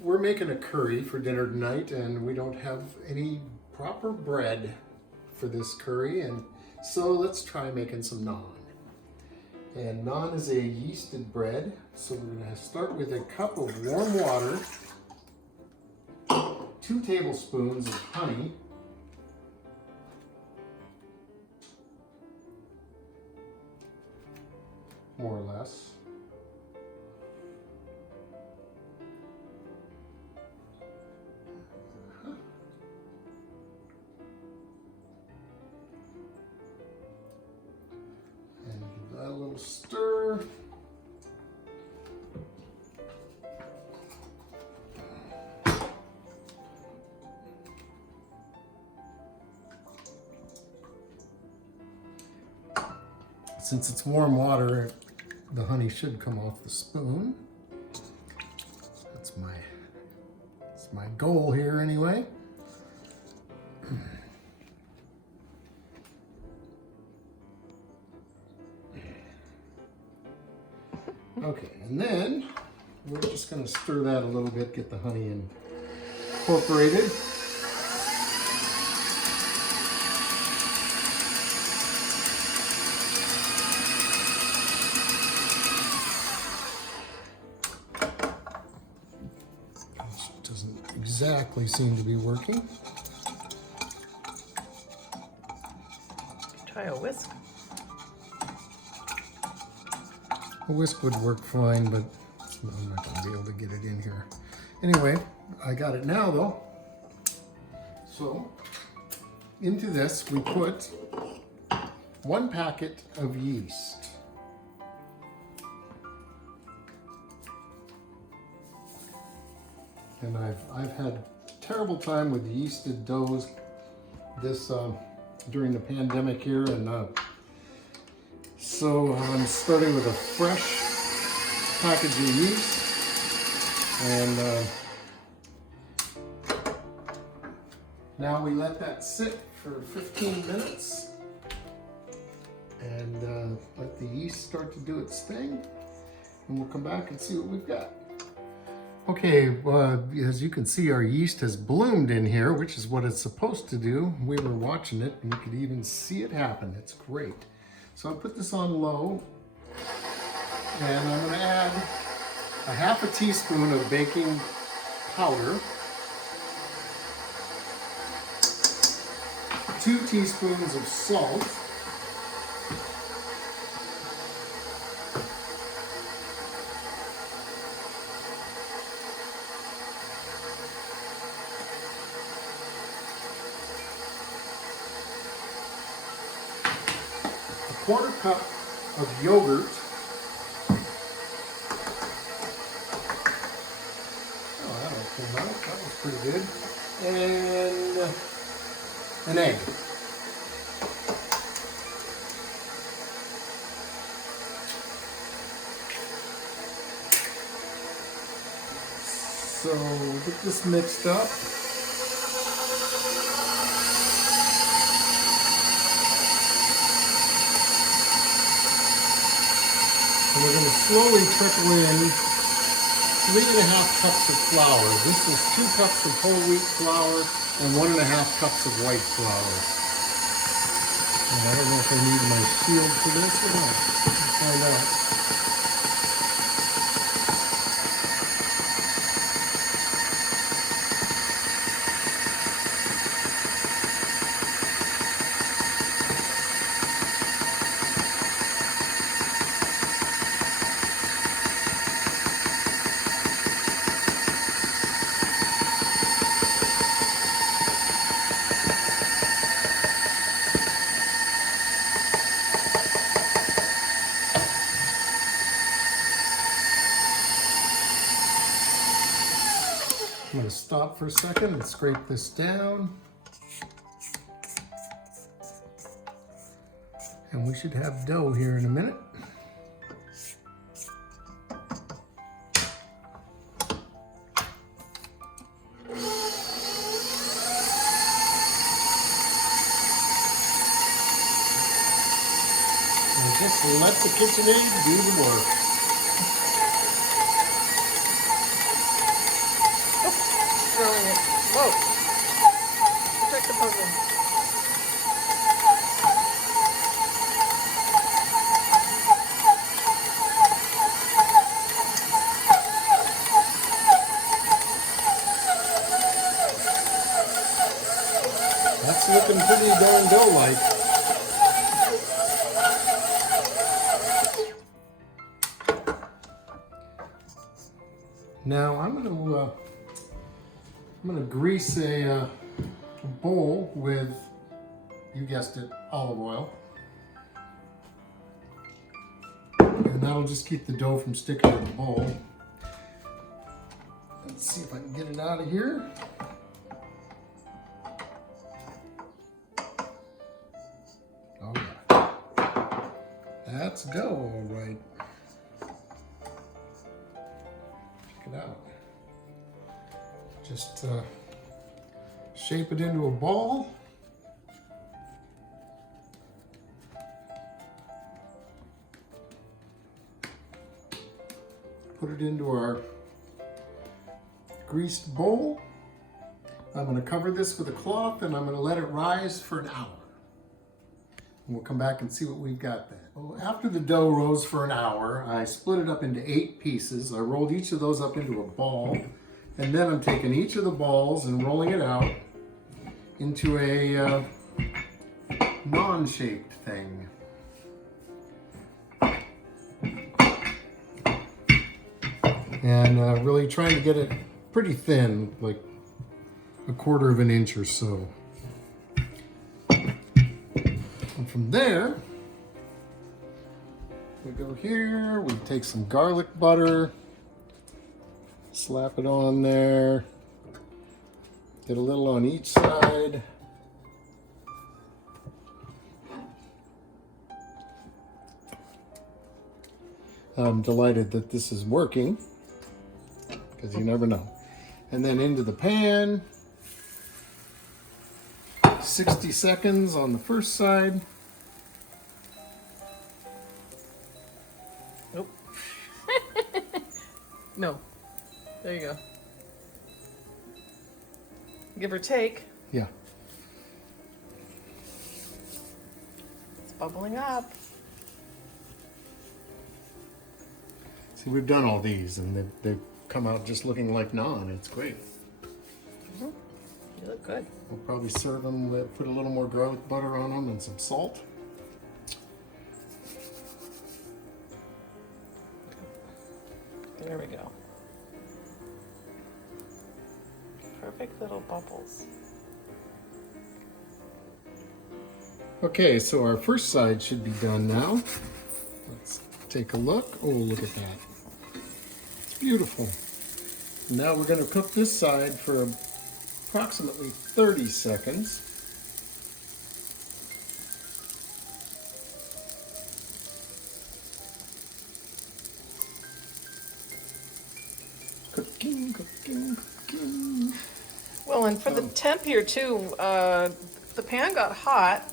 we're making a curry for dinner tonight, and we don't have any proper bread for this curry, and so let's try making some naan. And naan is a yeasted bread, so we're going to start with a cup of warm water, 2 tablespoons of honey, more or less. And give that a little stir. Since it's warm water, the honey should come off the spoon. That's my goal here anyway. Okay, and then we're just going to stir that a little bit, get the honey incorporated. Exactly seem to be working. Try a whisk. A whisk would work fine, but I'm not going to be able to get it in here. Anyway, I got it now though. So into this we put 1 packet of yeast. And I've had a terrible time with yeasted doughs during the pandemic here, and so I'm starting with a fresh package of yeast, and now we let that sit for 15 minutes and let the yeast start to do its thing, and we'll come back and see what we've got. Okay, as you can see, our yeast has bloomed in here, which is what it's supposed to do. We were watching it, and you could even see it happen. It's great. So I'll put this on low, and I'm going to add a 1/2 teaspoon of baking powder, 2 teaspoons of salt, a 1/4 cup of yogurt. Oh, that'll come out. That was pretty good. And an egg. So get this mixed up. And we're going to slowly trickle in 3½ cups of flour. This is 2 cups of whole wheat flour and 1½ cups of white flour. And I don't know if I need my shield for this or not. We'll find out. I'm going to stop for a second and scrape this down. And we should have dough here in a minute. And just let the KitchenAid do the work. Whoa. Protect the puzzle. That's looking pretty darn dough-like. Now I'm gonna grease a bowl with, you guessed it, olive oil, and that'll just keep the dough from sticking to the bowl. Let's see if I can get it out of here. Oh yeah, that's dough, all right. Check it out. Just shape it into a ball. Put it into our greased bowl. I'm going to cover this with a cloth and I'm going to let it rise for an hour. And we'll come back and see what we've got then. Well, after the dough rose for an hour, I split it up into 8 pieces. I rolled each of those up into a ball. And then I'm taking each of the balls and rolling it out into a Naan-shaped thing. And really trying to get it pretty thin, like 1/4 of an inch or so. And from there, we go here, we take some garlic butter, slap it on there, get a little on each side. I'm delighted that this is working, because you never know. And then into the pan, 60 seconds on the first side. Nope. No. There you go. Give or take. Yeah. It's bubbling up. See, we've done all these and they've come out just looking like naan. It's great. Mm-hmm. You look good. We'll probably serve them with, put a little more garlic butter on them and some salt. There we go. Perfect little bubbles. Okay, so our first side should be done now. Let's take a look. Oh, look at that. It's beautiful. Now we're going to cook this side for approximately 30 seconds. Cooking, cooking, cooking. Well, and for the temp here too, the pan got hot.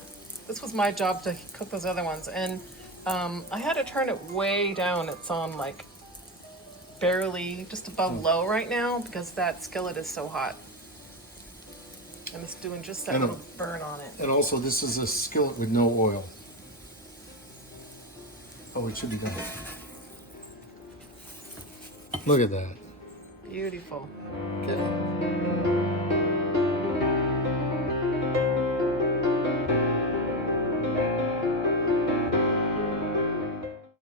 This was my job to cook those other ones, and I had to turn it way down. It's on like barely just above low right now because that skillet is so hot. And it's doing just that little burn on it. And also, this is a skillet with no oil. Oh, it should be done. Look at that. Beautiful. Okay.